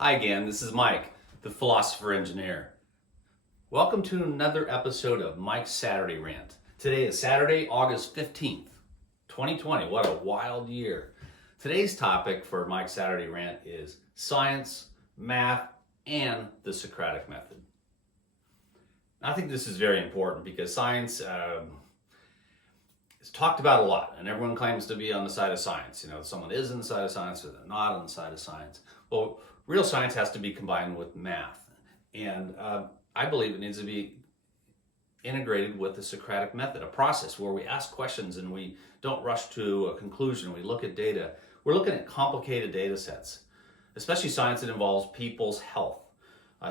Hi again, this is Mike, the Philosopher Engineer. Welcome to another episode of Mike's Saturday Rant. Today is Saturday, August 15th, 2020. What a wild year. Today's topic for Mike's Saturday Rant is science, math, and the Socratic Method. I think this is very important because science is talked about a lot, and everyone claims to be on the side of science. You know, someone is on the side of science or they're not on the side of science. Well, real science has to be combined with math, and I believe it needs to be integrated with the Socratic Method, a process where we ask questions and we don't rush to a conclusion. We look at data. We're looking at complicated data sets, especially science that involves people's health.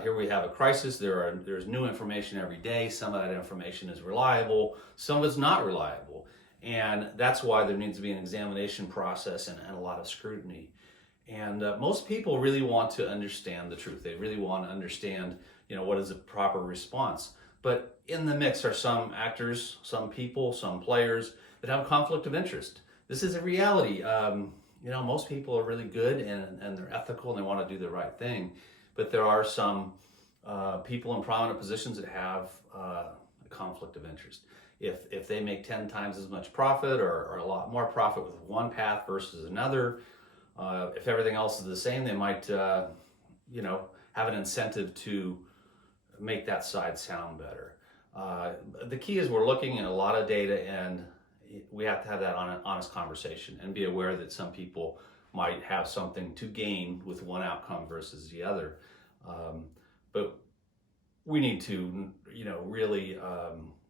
Here we have a crisis. There's new information every day. Some of that information is reliable. Some of it's not reliable. And that's why there needs to be an examination process and a lot of scrutiny. And most people really want to understand the truth. They really want to understand, what is the proper response. But in the mix are some actors, some people, some players that have conflict of interest. This is a reality. Most people are really good and they're ethical and they want to do the right thing. But there are some people in prominent positions that have a conflict of interest. If they make 10 times as much profit or a lot more profit with one path versus another, if everything else is the same, they might, have an incentive to make that side sound better. The key is we're looking at a lot of data and we have to have that honest conversation and be aware that some people might have something to gain with one outcome versus the other. But we need to, really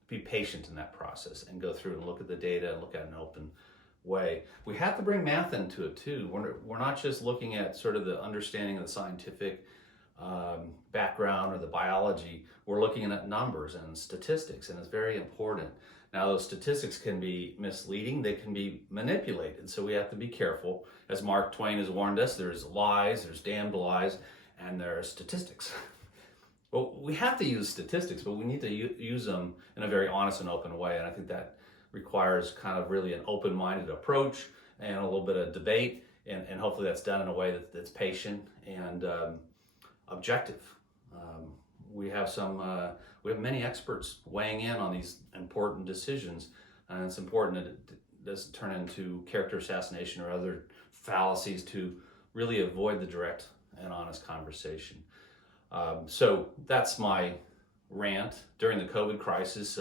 be patient in that process and go through and look at the data and look at an open way. We have to bring math into it too. We're not just looking at sort of the understanding of the scientific background or the biology. We're looking at numbers and statistics, and it's very important. Now, those statistics can be misleading. They can be manipulated. So we have to be careful. As Mark Twain has warned us, there's lies, there's damned lies, and there are statistics. Well, we have to use statistics, but we need to use them in a very honest and open way. And I think that requires kind of really an open-minded approach and a little bit of debate. And hopefully that's done in a way that's patient and objective. We have many experts weighing in on these important decisions, and it's important that it doesn't turn into character assassination or other fallacies to really avoid the direct and honest conversation. So that's my rant. During the COVID crisis,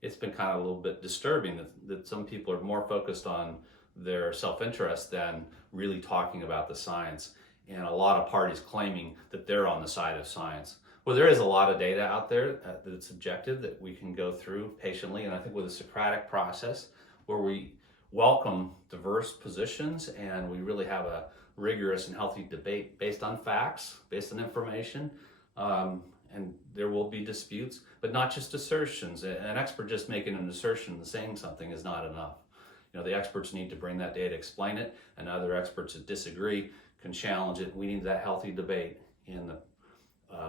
it's been kind of a little bit disturbing that some people are more focused on their self-interest than really talking about the science, and a lot of parties claiming that they're on the side of science. Well, there is a lot of data out there that's objective that we can go through patiently, and I think with a Socratic process where we welcome diverse positions and we really have a rigorous and healthy debate based on facts, based on information, and there will be disputes, but not just assertions. An expert just making an assertion and saying something is not enough. The experts need to bring that data, explain it, and other experts that disagree can challenge it. We need that healthy debate in the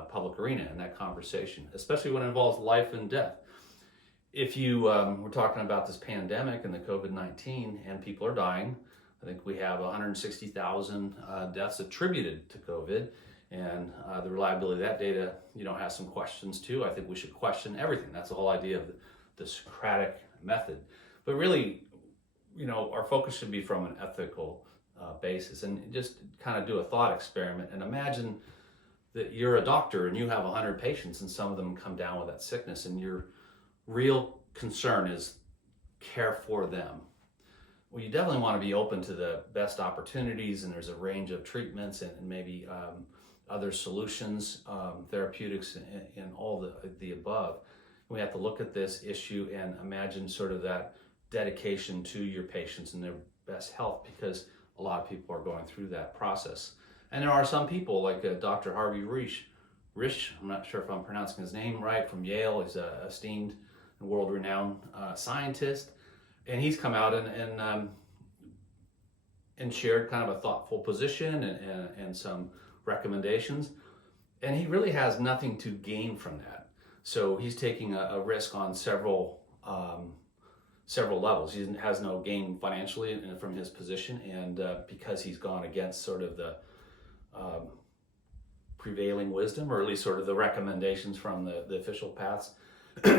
public arena and that conversation, especially when it involves life and death. If we're talking about this pandemic and the COVID-19 and people are dying, I think we have 160,000 deaths attributed to COVID, and the reliability of that data, has some questions too. I think we should question everything. That's the whole idea of the Socratic method. But really, our focus should be from an ethical basis, and just kind of do a thought experiment and imagine that you're a doctor and you have 100 patients and some of them come down with that sickness, and your real concern is care for them. Well, you definitely want to be open to the best opportunities, and there's a range of treatments and maybe other solutions, therapeutics, and all the above. We have to look at this issue and imagine sort of that dedication to your patients and their best health, because a lot of people are going through that process. And there are some people like Dr. Harvey Risch, I'm not sure if I'm pronouncing his name right, from Yale. He's an esteemed and world-renowned scientist. And he's come out and shared kind of a thoughtful position and some recommendations. And he really has nothing to gain from that. So he's taking a risk on several levels. He has no gain financially from his position, and because he's gone against sort of the prevailing wisdom, or at least sort of the recommendations from the official paths,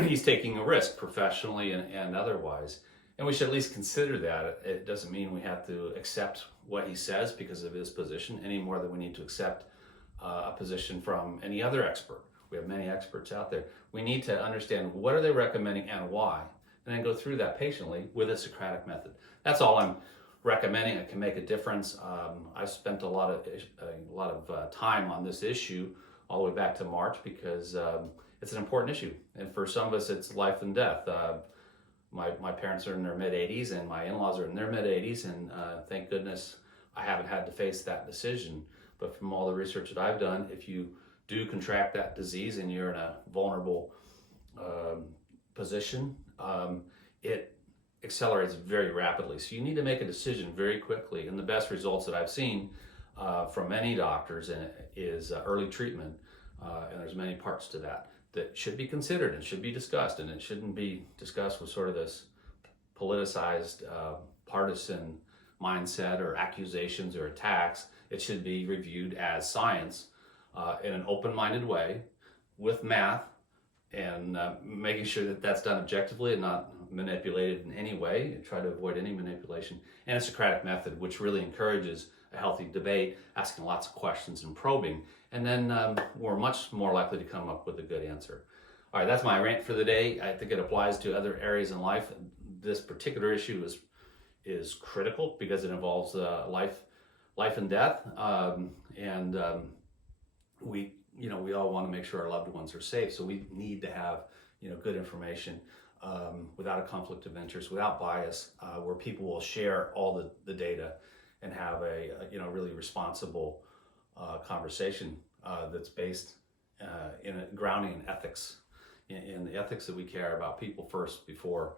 he's taking a risk professionally and otherwise. And we should at least consider that. It doesn't mean we have to accept what he says because of his position any more than we need to accept a position from any other expert. We have many experts out there. We need to understand what are they recommending and why, and then go through that patiently with a Socratic method. That's all I'm recommending. It can make a difference. I spent a lot of time on this issue all the way back to March because it's an important issue, and for some of us, it's life and death. My parents are in their mid-80s, and my in-laws are in their mid-80s, and thank goodness I haven't had to face that decision. But from all the research that I've done, if you do contract that disease and you're in a vulnerable position, it accelerates very rapidly. So you need to make a decision very quickly. And the best results that I've seen from many doctors is early treatment. And there's many parts to that should be considered and should be discussed. And it shouldn't be discussed with sort of this politicized, partisan mindset or accusations or attacks. It should be reviewed as science in an open-minded way with math, and making sure that that's done objectively and not manipulated in any way, and try to avoid any manipulation. And a Socratic method, which really encourages a healthy debate, asking lots of questions and probing, and then we're much more likely to come up with a good answer. All right, that's my rant for the day. I think it applies to other areas in life. This particular issue is critical because it involves life and death, we all want to make sure our loved ones are safe, so we need to have good information without a conflict of interest, without bias, where people will share all the data and have a really responsible conversation that's based in a grounding in ethics, in the ethics that we care about people first before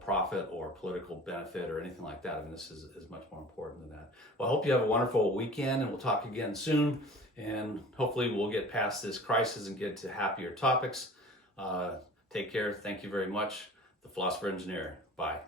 profit or political benefit or anything like that. I mean, this is much more important than that. Well, I hope you have a wonderful weekend, and we'll talk again soon. And hopefully we'll get past this crisis and get to happier topics. Take care. Thank you very much. The Philosopher Engineer. Bye.